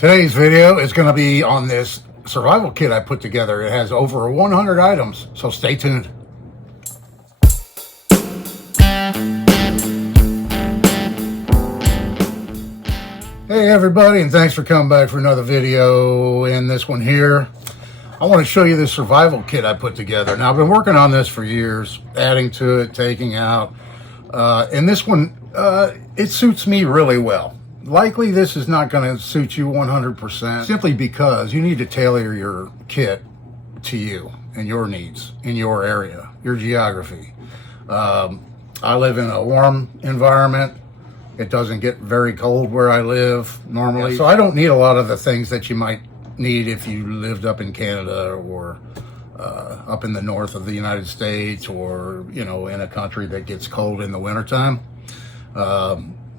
Today's video is going to be on this survival kit I put together. It has over 100 items, so stay tuned. Hey everybody, and thanks for coming back for another video. In this one here, I want to show you this survival kit I put together. Now, I've been working on this for years, adding to it, taking out. And this one, it suits me really well. Likely this is not going to suit you 100%, simply because you need to tailor your kit to you and your needs in your area, your geography. I live in a warm environment. It doesn't get very cold where I live normally, so I don't need a lot of the things that you might need if you lived up in Canada or up in the north of the United States, or in a country that gets cold in the wintertime.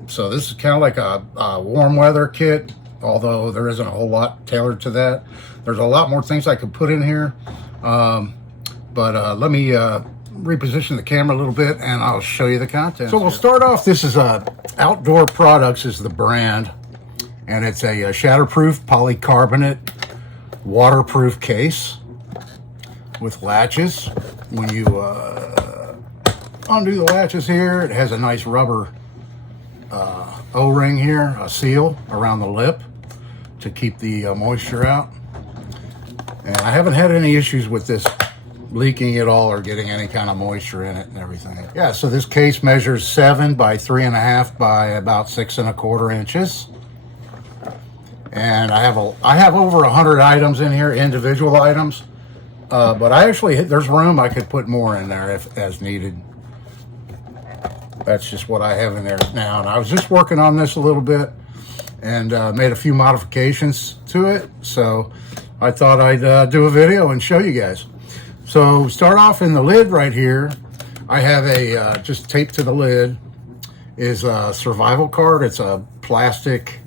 So this is kind of like a warm weather kit, although there isn't a whole lot tailored to that. There's a lot more things I could put in here, but let me reposition the camera a little bit and I'll show you the content. So we'll start off. This is Outdoor Products is the brand, and it's a shatterproof polycarbonate waterproof case with latches. When you undo the latches here, it has a nice rubber O-ring here, a seal around the lip to keep the moisture out. And I haven't had any issues with this leaking at all or getting any kind of moisture in it and everything. Yeah, so this case measures 7 by 3.5 by about 6 1/4 inches. And I have over 100 items in here, individual items. But there's room. I could put more in there as needed. That's just what I have in there now. And I was just working on this a little bit and made a few modifications to it. So I thought I'd do a video and show you guys. So start off in the lid right here. I have just taped to the lid is a survival card. It's a plastic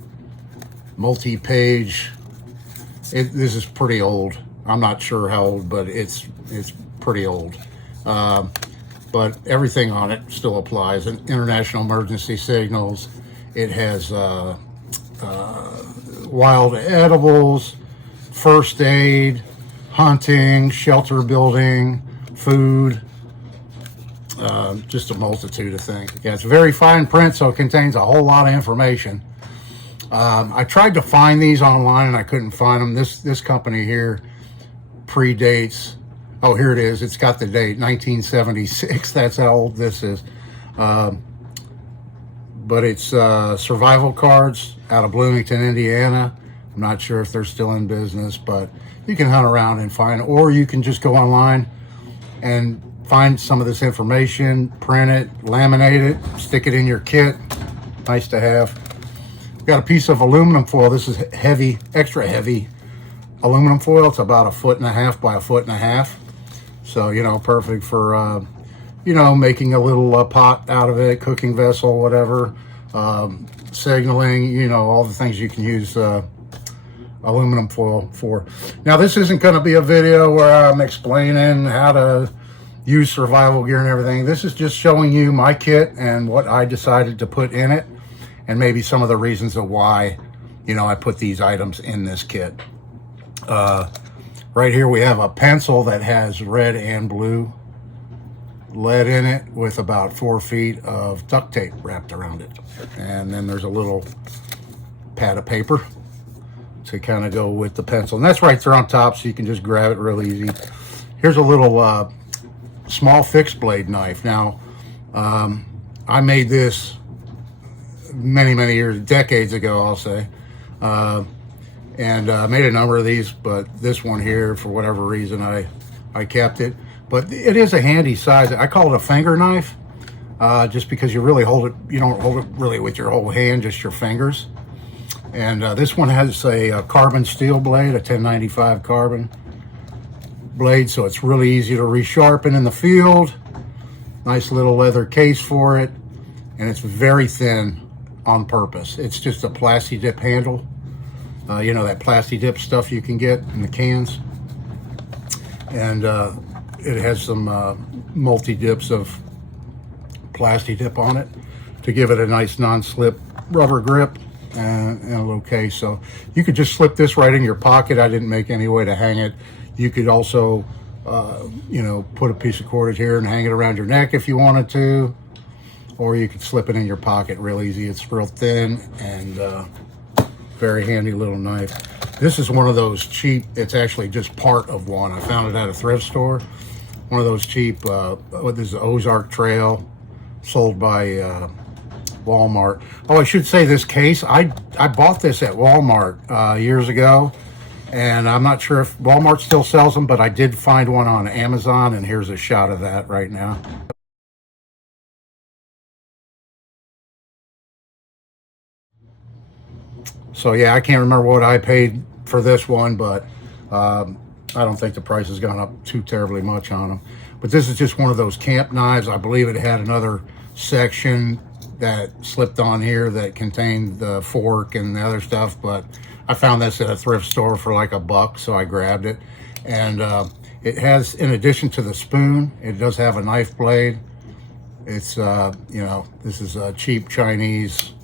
multi-page. This is pretty old. I'm not sure how old, but it's pretty old. But everything on it still applies. International emergency signals. It has wild edibles, first aid, hunting, shelter building, food, just a multitude of things. Yeah, it's very fine print, so it contains a whole lot of information. I tried to find these online and I couldn't find them. This company here predates. Oh, here it is. It's got the date, 1976. That's how old this is. But it's survival cards out of Bloomington, Indiana. I'm not sure if they're still in business, but you can hunt around and find, or you can just go online and find some of this information, print it, laminate it, stick it in your kit. Nice to have. Got a piece of aluminum foil. This is heavy, extra heavy aluminum foil. It's about 1.5 by 1.5 feet. So, perfect for, making a little pot out of it, cooking vessel, whatever, signaling, all the things you can use aluminum foil for. Now, this isn't going to be a video where I'm explaining how to use survival gear and everything. This is just showing you my kit and what I decided to put in it, and maybe some of the reasons of why, I put these items in this kit. Right here we have a pencil that has red and blue lead in it with about 4 feet of duct tape wrapped around it. And then there's a little pad of paper to kind of go with the pencil. And that's right there on top, so you can just grab it real easy. Here's a little small fixed blade knife. Now, I made this many years, decades ago, I'll say. And made a number of these, but this one here, for whatever reason, I kept it. But it is a handy size. I call it a finger knife, just because you really hold it. You don't hold it really with your whole hand, just your fingers. And this one has a carbon steel blade, a 1095 carbon blade, so it's really easy to resharpen in the field. Nice little leather case for it, and it's very thin on purpose. It's just a Plasti Dip handle. That Plasti Dip stuff you can get in the cans. And it has some multi-dips of Plasti Dip on it to give it a nice non-slip rubber grip. in a little case. So you could just slip this right in your pocket. I didn't make any way to hang it. You could also, you know, put a piece of cordage here and hang it around your neck if you wanted to, or you could slip it in your pocket real easy. It's real thin and very handy little knife. This is one of those cheap, it's actually just part of one. I found it at a thrift store. One of those cheap, this is Ozark Trail, sold by Walmart. Oh, I should say this case, I bought this at Walmart years ago, and I'm not sure if Walmart still sells them, but I did find one on Amazon, and here's a shot of that right now. So yeah, I can't remember what I paid for this one, but I don't think the price has gone up too terribly much on them. But this is just one of those camp knives. I believe it had another section that slipped on here that contained the fork and the other stuff, but I found this at a thrift store for like $1, so I grabbed it. And it has, in addition to the spoon, it does have a knife blade. It's, you know, this is a cheap Chinese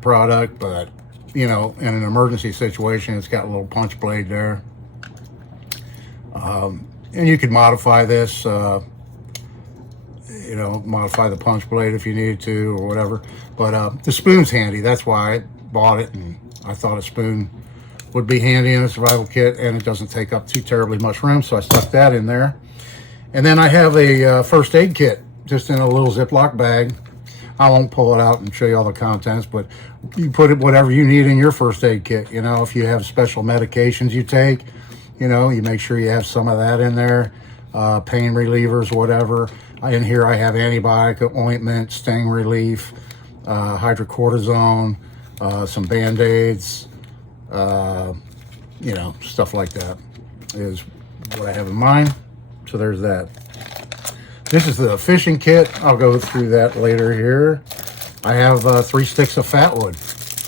product, but you know, in an emergency situation, it's got a little punch blade there. And you could modify this, you know, modify the punch blade if you needed to or whatever. But the spoon's handy. That's why I bought it, and I thought a spoon would be handy in a survival kit, and it doesn't take up too terribly much room, so I stuck that in there. And then I have a first aid kit just in a little Ziploc bag. I won't pull it out and show you all the contents, but you put it whatever you need in your first aid kit. You know, if you have special medications you take, you know, you make sure you have some of that in there, pain relievers, whatever. In here I have antibiotic ointment, sting relief, hydrocortisone, some Band-Aids, you know, stuff like that is what I have in mind. So there's that. This is the fishing kit. I'll go through that later here. I have 3 sticks of fatwood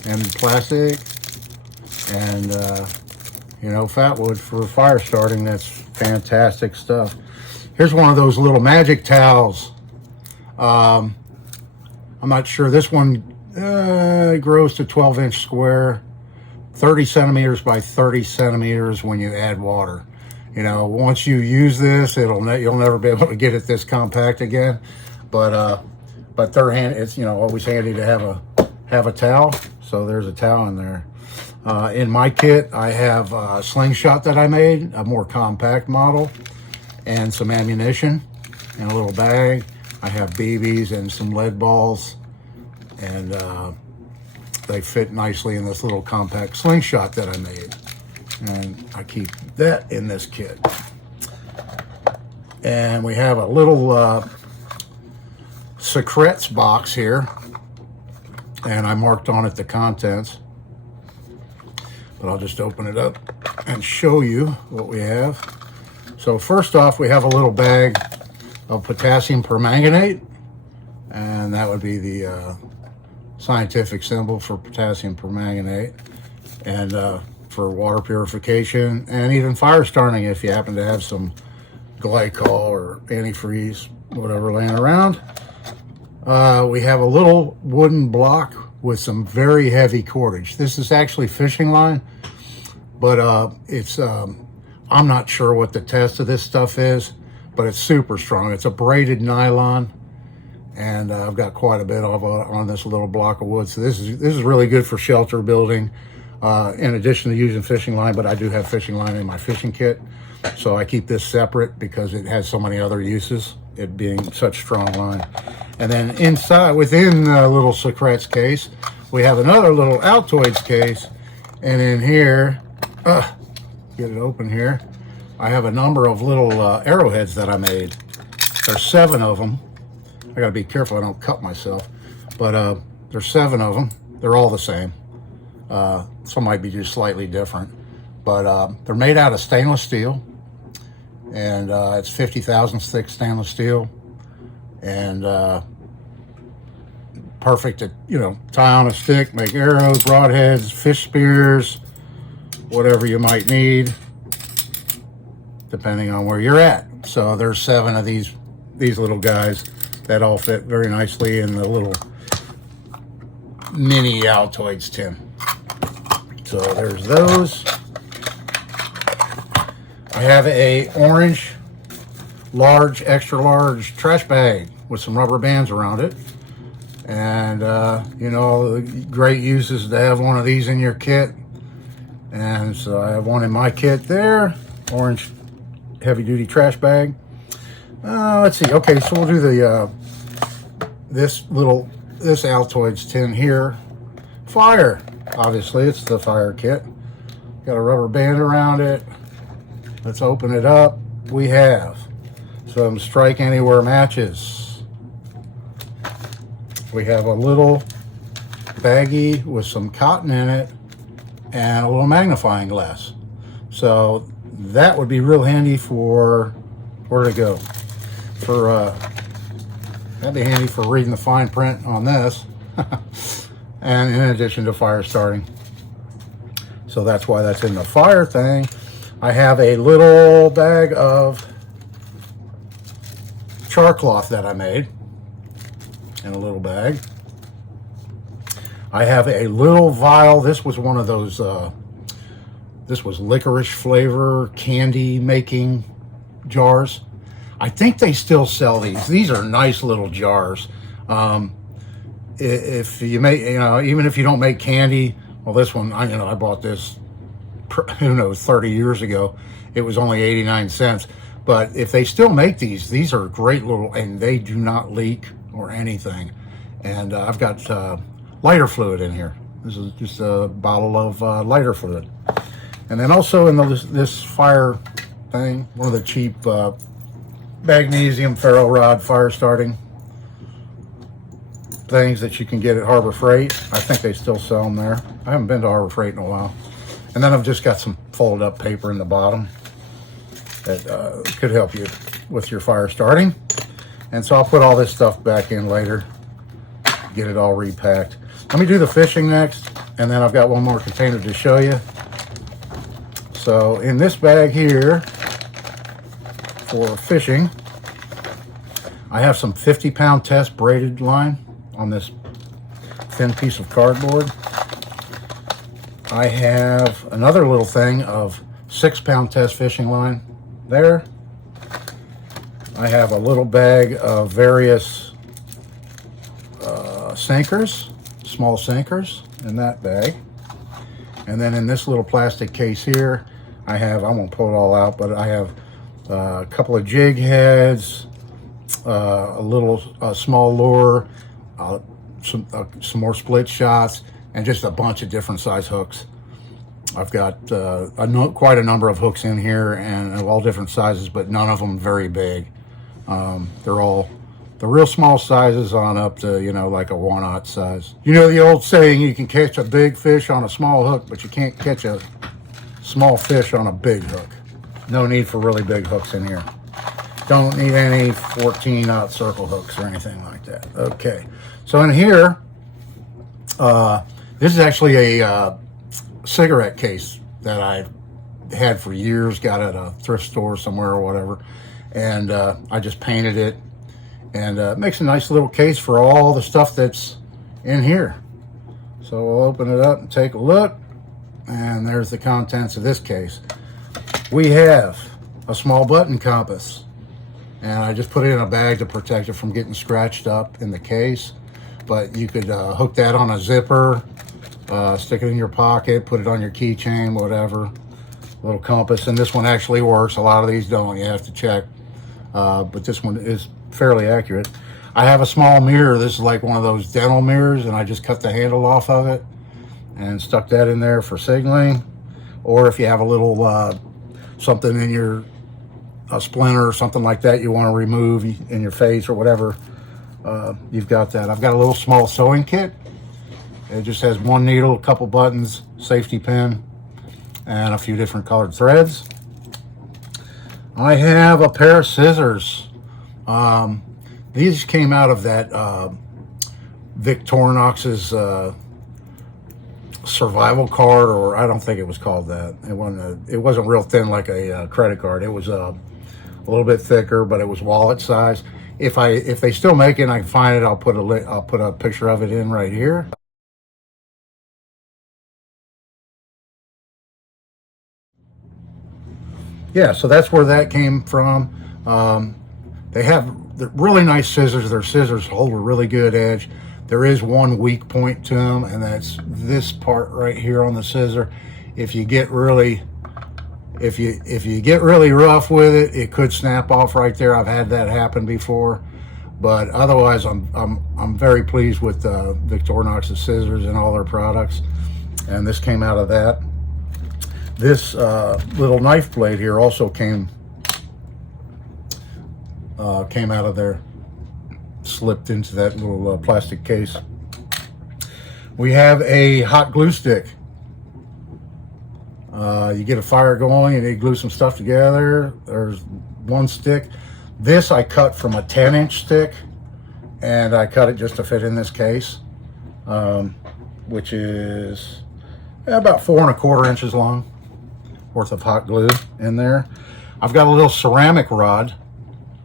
and plastic, and you know, fatwood for fire starting. That's fantastic stuff. Here's one of those little magic towels. I'm not sure. This one grows to 12-inch square, 30 centimeters by 30 centimeters when you add water. You know, once you use this, you'll never be able to get it this compact again. But third hand, it's, you know, always handy to have a towel. So there's a towel in there. In my kit, I have a slingshot that I made, a more compact model, and some ammunition in a little bag. I have BBs and some lead balls, and they fit nicely in this little compact slingshot that I made. And I keep that in this kit. And we have a little secrets box here, and I marked on it the contents, but I'll just open it up and show you what we have. So first off, we have a little bag of potassium permanganate, and that would be the scientific symbol for potassium permanganate. And for water purification and even fire starting if you happen to have some glycol or antifreeze, whatever, laying around. We have a little wooden block with some very heavy cordage. This is actually fishing line, but it's I'm not sure what the test of this stuff is, but it's super strong. It's a braided nylon, and I've got quite a bit of on this little block of wood. So this is really good for shelter building. In addition to using fishing line, but I do have fishing line in my fishing kit, so I keep this separate because it has so many other uses, it being such strong line. And then inside, within the little secrets case, we have another little Altoids case, and in here, get it open here, I have a number of little arrowheads that I made. There's 7 of them. I gotta be careful I don't cut myself, but there's 7 of them. They're all the same. Some might be just slightly different, but they're made out of stainless steel, and it's 50 thousandths thick stainless steel, and perfect to, you know, tie on a stick, make arrows, broadheads, fish spears, whatever you might need, depending on where you're at. So there's 7 of these little guys that all fit very nicely in the little mini Altoids tin. So there's those. I have a orange, large, extra large trash bag with some rubber bands around it. And, you know, great uses to have one of these in your kit. And so I have one in my kit there, orange heavy duty trash bag. Let's see. Okay, so we'll do the, this Altoids tin here. Fire, obviously, it's the fire kit. Got a rubber band around it. Let's open it up. We have some Strike Anywhere matches. We have a little baggie with some cotton in it and a little magnifying glass. So that would be real handy for, where to go? For, that'd be handy for reading the fine print on this. And in addition to fire starting. So that's why that's in the fire thing. I have a little bag of char cloth that I made in a little bag. I have a little vial. This was one of those, this was licorice flavor candy making jars. I think they still sell these. These are nice little jars. If you make, you know, even if you don't make candy, well, this one, I bought this, who knows, 30 years ago. It was only 89 cents. But if they still make these are great little, and they do not leak or anything. And I've got lighter fluid in here. This is just a bottle of lighter fluid. And then also in this fire thing, one of the cheap magnesium ferro rod fire starting things that you can get at Harbor Freight. I think they still sell them there. I haven't been to Harbor Freight in a while. And then I've just got some folded up paper in the bottom that could help you with your fire starting. And so I'll put all this stuff back in later, get it all repacked. Let me do the fishing next, and then I've got one more container to show you. So in this bag here for fishing, I have some 50-pound test braided line on this thin piece of cardboard. I have another little thing of 6-pound test fishing line there. I have a little bag of various sinkers, small sinkers in that bag. And then in this little plastic case here, I won't pull it all out, but I have a couple of jig heads, a small lure, some more split shots, and just a bunch of different size hooks. I've got quite a number of hooks in here, and of all different sizes, but none of them very big. They're all the real small sizes on up to, like a 1/0 size. You know the old saying, you can catch a big fish on a small hook, but you can't catch a small fish on a big hook. No need for really big hooks in here. Don't need any 14-0 circle hooks or anything like that. Okay, so in here, this is actually a cigarette case that I had for years, got at a thrift store somewhere or whatever, and I just painted it, and it makes a nice little case for all the stuff that's in here. So we'll open it up and take a look, and there's the contents of this case. We have a small button compass, and I just put it in a bag to protect it from getting scratched up in the case, but you could hook that on a zipper, stick it in your pocket, put it on your keychain, whatever. Little compass, and this one actually works. A lot of these don't, you have to check, but this one is fairly accurate. I have a small mirror. This is like one of those dental mirrors, and I just cut the handle off of it and stuck that in there for signaling. Or if you have a little something in your a splinter or something like that you want to remove in your face or whatever, you've got that. I've got a little small sewing kit. It just has one needle, a couple buttons, safety pin, and a few different colored threads. I have a pair of scissors. These came out of that Victorinox's survival card, or I don't think it was called that. It wasn't real thin like a credit card. It was a little bit thicker, but it was wallet size. If they still make it and I can find it, I'll put a picture of it in right here. yeah, so that's where that came from. They have really nice scissors. Their scissors hold a really good edge. There is one weak point to them, and that's this part right here on the scissor. If you get really rough with it, it could snap off right there. I've had that happen before, but otherwise, I'm very pleased with Victorinox's scissors and all their products. And this came out of that. This little knife blade here also came out of there, slipped into that little plastic case. We have a hot glue stick. You get a fire going and you glue some stuff together. There's one stick. This I cut from a 10-inch stick, and I cut it just to fit in this case, which is about 4 1/4 inches long worth of hot glue in there. I've got a little ceramic rod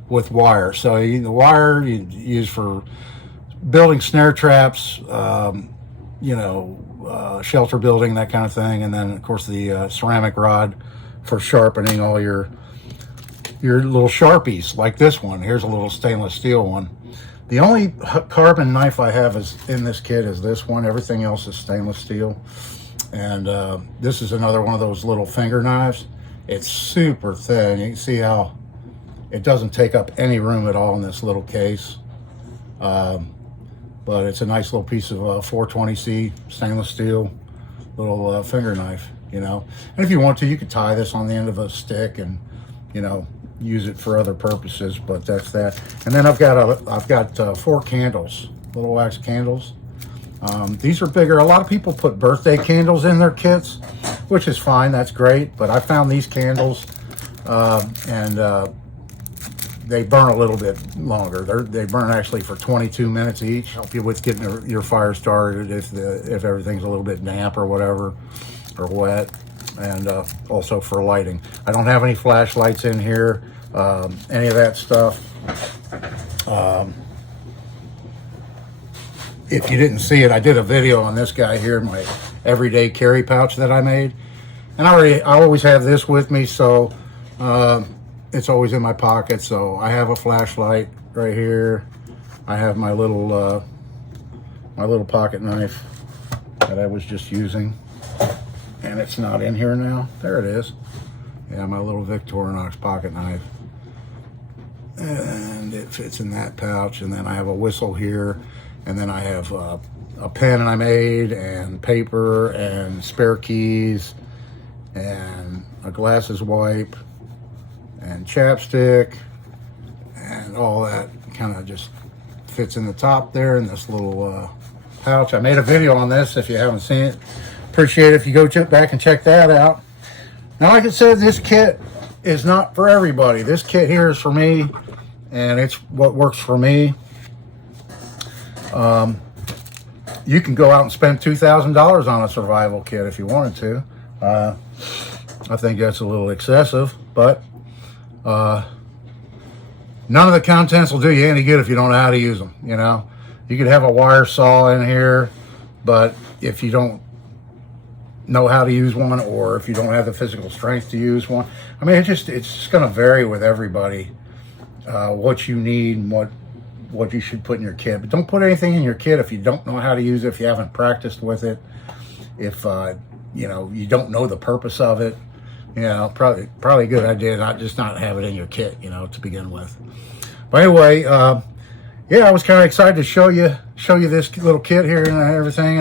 with wire. So the wire you use for building snare traps, shelter building, that kind of thing. And then of course the ceramic rod for sharpening all your little Sharpies, like this one. Here's a little stainless steel one. The only carbon knife I have is in this kit is this one. Everything else is stainless steel. And this is another one of those little finger knives. It's super thin. You can see how it doesn't take up any room at all in this little case. But it's a nice little piece of 420C stainless steel little finger knife, And if you want to, you could tie this on the end of a stick and, use it for other purposes. But that's that. And then I've got 4 candles, little wax candles. These are bigger. A lot of people put birthday candles in their kits, which is fine. That's great. But I found these candles, and they burn a little bit longer. They burn actually for 22 minutes each. Help you with getting your fire started if everything's a little bit damp or whatever, or wet, and also for lighting. I don't have any flashlights in here, any of that stuff. If you didn't see it, I did a video on this guy here, my everyday carry pouch that I made, and I always have this with me, so it's always in my pocket. So I have a flashlight right here. I have my little pocket knife that I was just using, and it's not in here now. There it is. Yeah, my little Victorinox pocket knife, and it fits in that pouch. And then I have a whistle here. And then I have a pen I made, and paper, and spare keys, and a glasses wipe, and chapstick, and all that kind of just fits in the top there in this little pouch. I made a video on this if you haven't seen it. Appreciate it if you go back and check that out. Now, like I said, this kit is not for everybody. This kit here is for me, and it's what works for me. You can go out and spend $2,000 on a survival kit if you wanted to. I think that's a little excessive, but none of the contents will do you any good if you don't know how to use them. You could have a wire saw in here, but if you don't know how to use one, or if you don't have the physical strength to use one, I mean, it's just going to vary with everybody, what you need and what you should put in your kit. But don't put anything in your kit if you don't know how to use it, if you haven't practiced with it, if you don't know the purpose of it. Probably a good idea not have it in your kit, to begin with. But anyway, yeah, I was kind of excited to show you this little kit here and everything.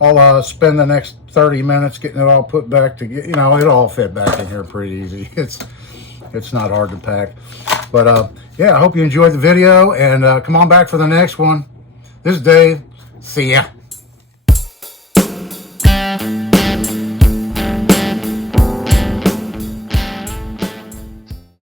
I'll spend the next 30 minutes getting it all put back together. It'll all fit back in here pretty easy. It's not hard to pack. But yeah, I hope you enjoyed the video, and come on back for the next one. This is Dave. See ya.